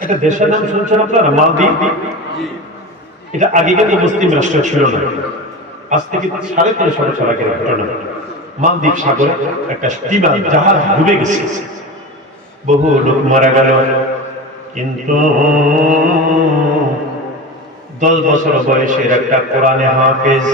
একটা দেশের নাম শুনছেন আপনারা? মালদ্বীপ? এটা আগে কিন্তু মুসলিম রাষ্ট্র ছিল না। আজ থেকে সাড়ে তিনশো বছর আগের ঘটনা। মালদ্বীপ সাগরে একটা স্টিমার জাহাজ ডুবে গেছে। বহু লোক মারা গেল। কিন্তু দশ বছর বয়সের একটা কোরআনে হাফেজ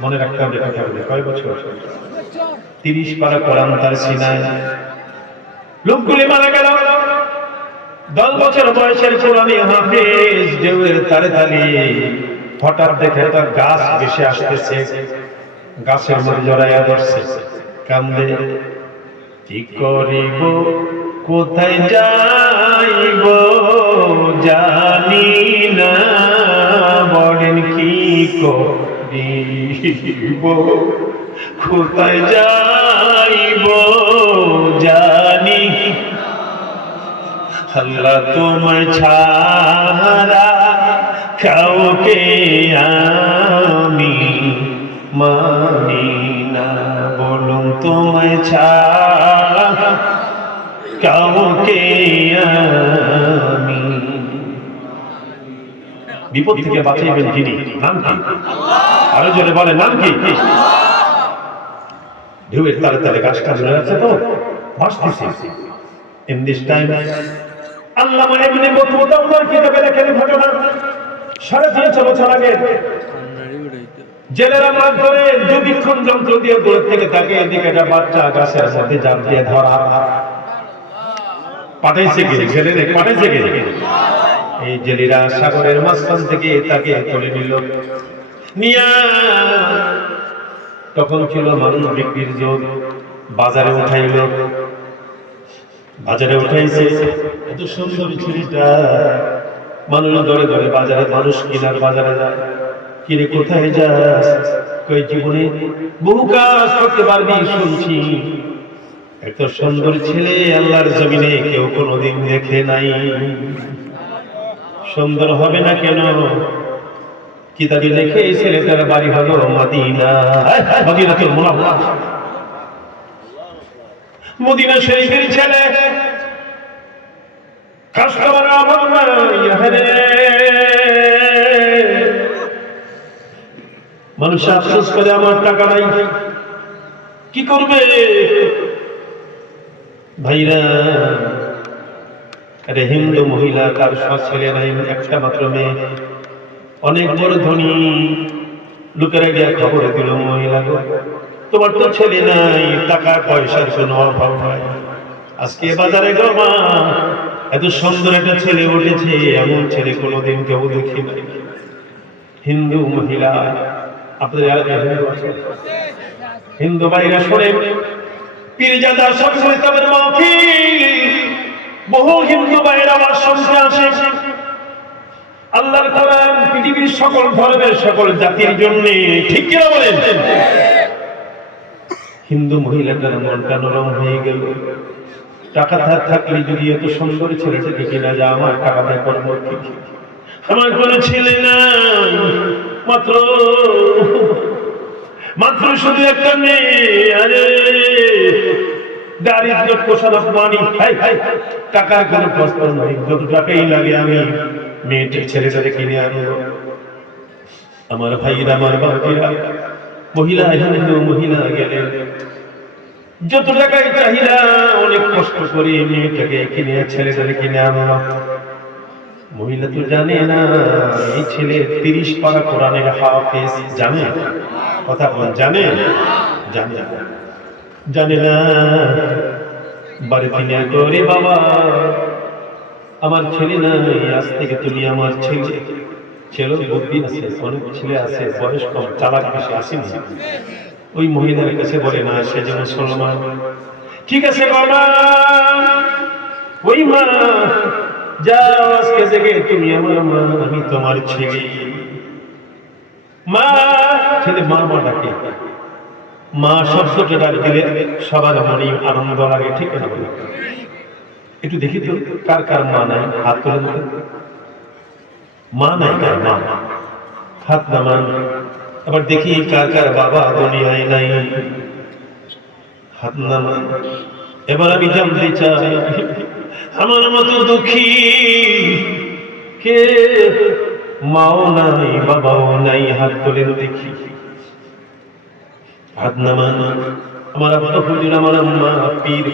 মনে রাখতে হবে কথা বলে কয় বছর? তিরিশ পারা কোরআন তার সিনায়। লোকগুলি মারা গেল। দশ বছর বয়সের কোরআনে হাফেজ, ঢেউয়ের তারে তালি। হঠাৎ দেখে তার গাছ বেশি আসতেছে। গাছের মধ্যে জড়াইয়া ধরছে। কান্দে, কি করিব? কোথায় যাইব? জানি না। বলেন কি করিব? কোথায় যাইব? জানি আল্লাহ তোমার ছাড়া কাউকে আমি মানি না। বলুন তোমায় ছাড়া কাউকে আমি বিপদ থেকে বাঁচাইবেন যিনি নাম কি? আরও জোরে বলে নাম কি? ঢেউয়ের তালে তালে গাছটা হয়ে আছে তো? ভাসতেছে। In this আল্লাহ এমনি মতমুদা উনার কিতাবে লেখেন ঘটনা। সাড়ে জেলেরা যন্ত্র দিয়ে থেকে এদিকে বাচ্চা জাল দিয়ে ধরা। এই জেলেরা সাগরের মাঝখান থেকে তাকে তুলে নিল। নিয়া, তখন ছিল মানুষ বিক্রির যোগ বাজারে উঠাইল। বাজারে উঠাইছে, এত সুন্দর ছেলেটা মানুষ ধরে ধরে বাজারে মানুষ কিনার বাজারে যায়। কিনে কোথায় যাস? কই জীবনে? বহু কাজ করতে পারবি, শুনছি। এত সুন্দর ছেলে আল্লাহর জমিনে কেউ কোনোদিন দেখে নাই। সুন্দর হবে না কেন? কিতাবে লেখে ছেলেটার বাড়ি হলো মাদিনা। মাদিনা তো মোলাম্মা মদিনা শরীফের ছেলে। কাস্টমার আমার নাই মানুষ আফসোস করে, আমার টাকা নাই। কি করবে? ভাইরা, আরে হিন্দু মহিলা, তার সব ছেলে নাই, একটা মাত্র মেয়ে। অনেক বড় ধনী। লোকেরা গিয়ে খবর দিল, মহিলা তোমার তো ছেলে নাই টাকা পয়সার কোনো অভাব নাই। আজকে বাজারে গো মা এত সুন্দর একটা ছেলে উঠেছে এমন ছেলে কোনোদিন কেউ দেখি নাই। হিন্দু মহিলা আপনাদের হিন্দু ভাইরা শোনে পীরজাদা শামসুল ইসলামের মাহফিল বহু হিন্দু ভাইরা আমার শুনতে আসে আল্লাহর কোরআন পৃথিবীর সকল ধর্মের সকল জাতির জন্য ঠিক কিনা বলেন? হিন্দু মহিলাটার মনটা নরম হয়ে গেল। টাকা থাক থাকলে যদি এত সুন্দর ছেলেটাকে কিনা যা আমার টাকা দেয় করব? আমার কোনো ছেলে নাই মাত্র মাত্র শুধু একটা মেয়ে, আরে। দারিদ্র পোষানো মানি টাকার কোনো প্রশ্ন নাই যত টাকাই লাগে আমি মেয়েটি ছেলেটাকে কিনে আনব। আমার ভাইরা, আমার বাপিরা মহিলা হিন্দু মহিলা গেলেন। যত টাকাই চাহিদা অনেক কষ্ট করে মেয়েটাকে কিনে ছেলে ছেলেটাকে কিনে আনলো। মহিলা তো জানে না, এই ছেলে তিরিশ পারা কোরআনের হাফেজ, জানে কথা বলেন, জানে জানে জানে না। বাড়িতে নিয়ে করে বাবা, আমার ছেলে না আজ থেকে তুমি আমার ছেলে। ছেলে বুদ্ধি আছে, অনেক ছেলে আছে, বয়স কম, চালাক বেশি, আসেনি। ওই মহিলার কাছে বলে, না, সে যে মুসলমান ঠিক আছে বাবা ওই মা যাও আজকে থেকে তুমি আমার মা, আমি তোমার ছেলে। মা। ছেলে, মা মা ডাকে। মা শব্দটা ডাক দিলে সবার মনে আনন্দ লাগে, ঠিক না একটু দেখি তো, কার কার মা নাই, হাত তুলে দিতে মা। নাই মা হাত নামান আবার দেখি কার কার বাবা দুনিয়ায় নাই। হাত নামান এবার আমি জানতে চাই, আমার মতো দুঃখী কে? মাও নাই, বাবাও নাই, হাত তোলেন দেখি। হাত নামান আমার আব্বা হুজুর, আমার আম্মা, পীর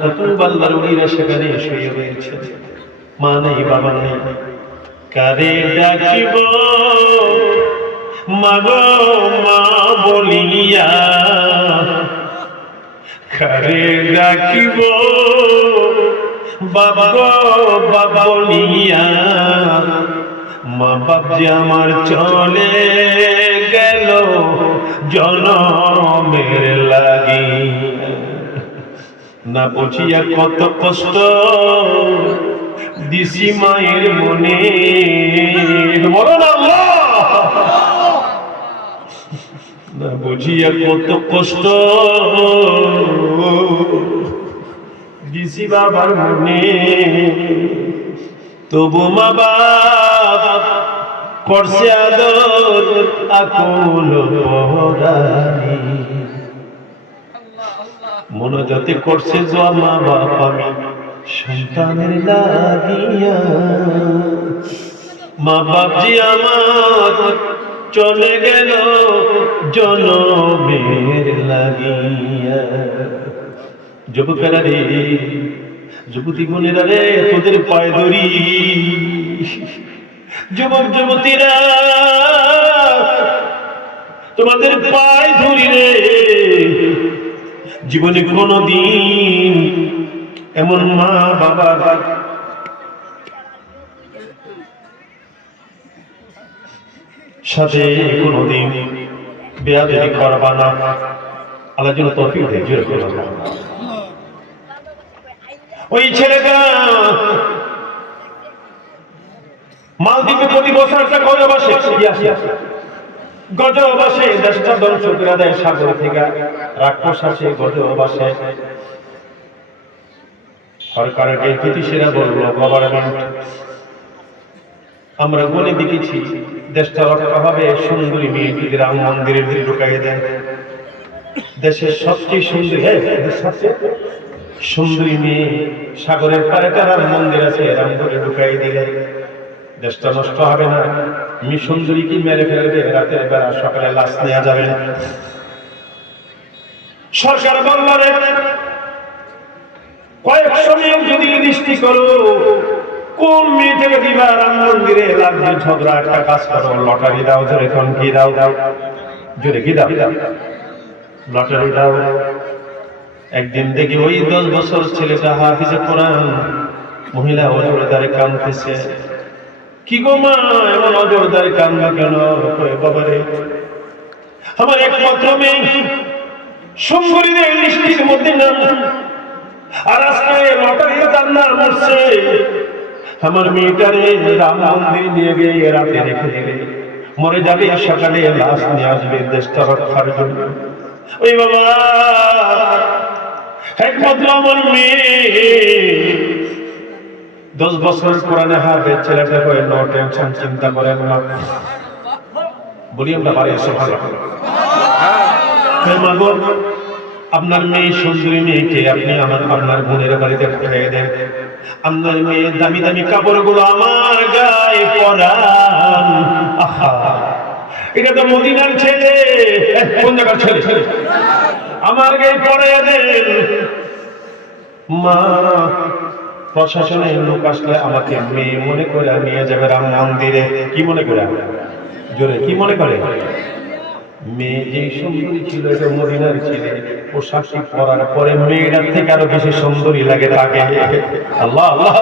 কুতুব, আল্লাহর উলিরা সেখানে শুয়ে রয়েছে। মা নেই বাবা নেই কারে ডাকিব? মাগো, মা বলিয়া কারে ডাকিব? বাবা বাবা বলিয়া, মা যে আমার চলে গেল জনমের লাগি। না বুঝিয়া কত কষ্ট দিছি মায়ের মনে। বলো না না বুঝিয়া কত কষ্ট। দিছি বাবার মনে। তবু মা বাপ করছে আদর আকুল মনোজাতি করছে জোয়া মা বাপ আমি। সন্তানের লাগিয়া। মা বাপ যে আমার চলে গেল জনমের লাগিয়া। যুবকেরা রে, যুবতী বোনেরা রে, তোদের পায়ে ধরি। যুবক যুবতীরা, তোমাদের পায়ে ধরি রে। জীবনে কোনো দিন এমন মা বাবা সাথে কোনোদিন বেয়াদি করবা না আল্লাহ যেন তফিক দেয় ওই ছেলেটা মালদ্বীপে প্রতি বছর একটা গজব আসে। গজব আসে দেশটা ধ্বংস করে সাগর থেকে। রাক্ষস আসে গজব আসে সরকারের এই ব্রিটিশেরা বলল, গভর্নমেন্ট, আমরা বলে দেখেছি দেশটা হবে সুন্দরী মেয়েটিকে রাম মন্দিরের দিকে ঢুকাই দেয়। দেশের সবচেয়ে সুন্দরী হ্যাঁ সুন্দরী মেয়ে সাগরের পারে রাম মন্দির আছে, রাম করে ঢুকাই দিলে দেশটা নষ্ট হবে না। মি সুন্দরীকে মেরে ফেলবে? রাতের বেলা সকালে লাশ নেওয়া যাবে না। সরকার বলল রে কয়েক সময় যদি দৃষ্টি করো, কোন মেয়েটাকে দিবা রাম মন্দিরে? লাগবে ঝগড়া, একটা কাজ করো, লটারি দাও, জোরে কোন কি দাও? দাও জোরে কি দাও? লটারি দাও। একদিন দেখি ওই দশ বছর ছেলেটা হাফিজে কোরআন, মহিলা অজরদারে কাঁদতেছে কি গো মা, এমন অজরদারে কান্দা কেন? বাবারে, আমার একমাত্র মেয়ে, সুন্দরীদের লিস্টির মধ্যে নাম আর আজকে লটারির কান্না মরছে আমার মেয়েটারে রাম মন্দির নিয়ে গিয়ে রাতে রেখে দিলে মরে যাবে সকালে লাশ নিয়ে আসবে দেশটা রক্ষার জন্য। ওই বাবা একমাত্র আমার মেয়ে। দশ বছর কোরআনে হারবে ছেলেটা হয়ে নো টেনশন চিন্তা করেন না। বলি আমরা বাড়ি এসে ভালো মাগো, আপনার মেয়ে সুন্দরী মেয়েকে আপনি আমার আপনার বোনের বাড়িতে পাঠিয়ে দেন? আপনার মেয়ের দামি দামি কাপড়গুলো আমার গায়ে পরান। এটা তো মদিনার ছেলে। কোন জায়গার ছেলে? আমার গায়ে পরাইয়া দেন। মা, প্রশাসনের লোক আসলে আমাকে মেয়ে মনে করে নিয়ে যাবে রাম মন্দিরে। কি মনে করে? জোরে, কি মনে করে? মেয়ে যে সুন্দরী ছিল এটা মদিনার ছেলে। পোশাকটি পরার পরে মেয়েটার থেকে আরও বেশি সুন্দরী লাগে তাকে। আল্লাহ আল্লাহ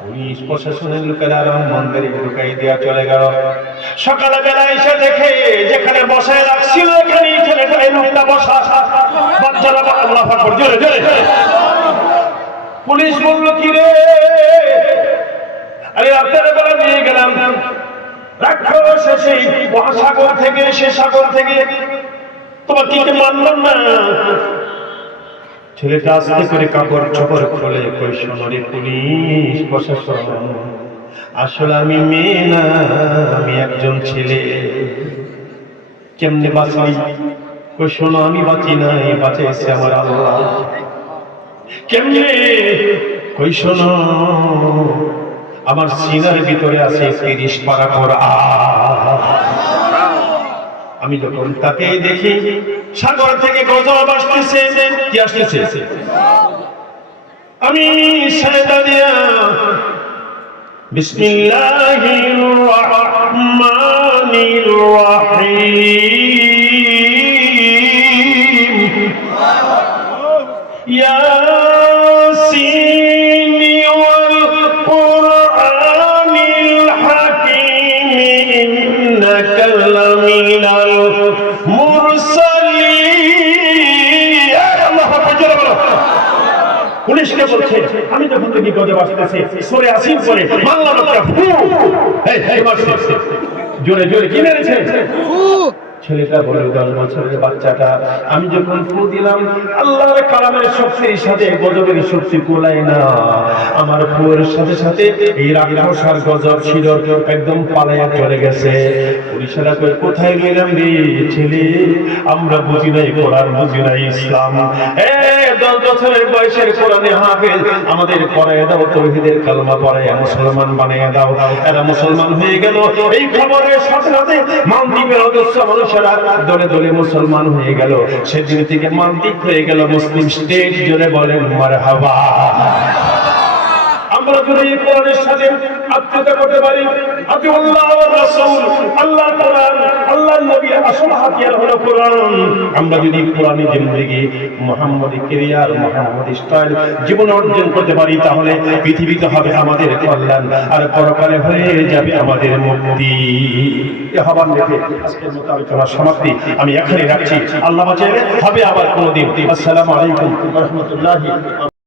পুলিশ প্রশাসনের লোকেরা মন্দিরে ঢুকাই দেওয়া চলে গেল। সকালে বেলা এসে দেখে যেখানে বসায় রাখছিল এখানে ছেলেটা এই লোকটা বসা। বাচ্চারা আল্লাহ আকবার, জোরে জোরে। পুলিশ বলল কি রে? আরে রাতের বেলা নিয়ে গেলাম। রাক্ষস সেই মহাসাগর থেকে সে সাগর থেকে। তোমার কি মানলাম না? ছেলেটা আস্তে করে কাপড় চোপড় খুলে কই সোনরে পুলিশ প্রশাসন। আসলে আমি মেয়ে না আমি একজন ছেলে। কেমনে বাঁচি? কই শোনো আমি বাঁচি নাই বাঁচেছে আমার আল্লাহ। কেমনে? কই শোনো আমার সিনার ভিতরে আছে তিরিশ পারা আমি যখন তাকে দেখি, সাগর থেকে গজব আসতেছে। কি আসতেছে? আমি সায়দা দিয়া, বিসমিল্লাহির রহমানির রহিম। বাসতেছে সরে আসিম ফু এই এই জোরে জোরে কি মেরেছে ছেলেটা বলে দশ বছরের বাচ্চাটা। আমি যখন ফু দিলাম, আল্লাহর কালামের শক্তির সাথে, গজবের শক্তি কোলাই না। আমার ফুয়ের সাথে সাথে এই রাক্ষসার গজব ছিল, একদম পালাইয়া চলে গেছে। পুলিশেরা কই কোথায় গেলাম রে ছেলে? আমরা বুঝি নাই কোরআন, বুঝি নাই ইসলাম। এ, দশ বছরের বয়সের কোরআনে হাফেজ, আমাদের পড়ায় দাও, তৌহিদের কালমা পড়ায় মুসলমান বানিয়ে দাও। এরা মুসলমান হয়ে গেল। এই খবরের সাথে সাথে মালদ্বীপের অজস্র মানুষেরা দলে দলে মুসলমান হয়ে গেল। সেদিন থেকে মান্তিক হয়ে গেল মুসলিম স্টেট জুড়ে বলেন, মারহাবা। আমরা যদি এই কোরআনের সাথে আত্মীয়তা করতে পারি আপনি আল্লাহ রাসূল, আল্লাহ কোরআন জীবন অর্জন করতে পারি, তাহলে পৃথিবীতে হবে আমাদের কল্যাণ, আর পরকালে হয়ে যাবে আমাদের মুক্তি। হবার আজকের মতো সমাপ্তি আমি এখানে রাখছি। আল্লাহ হবে আবার কোনোদিন। আসসালামু আলাইকুম রহমতুল্লাহি।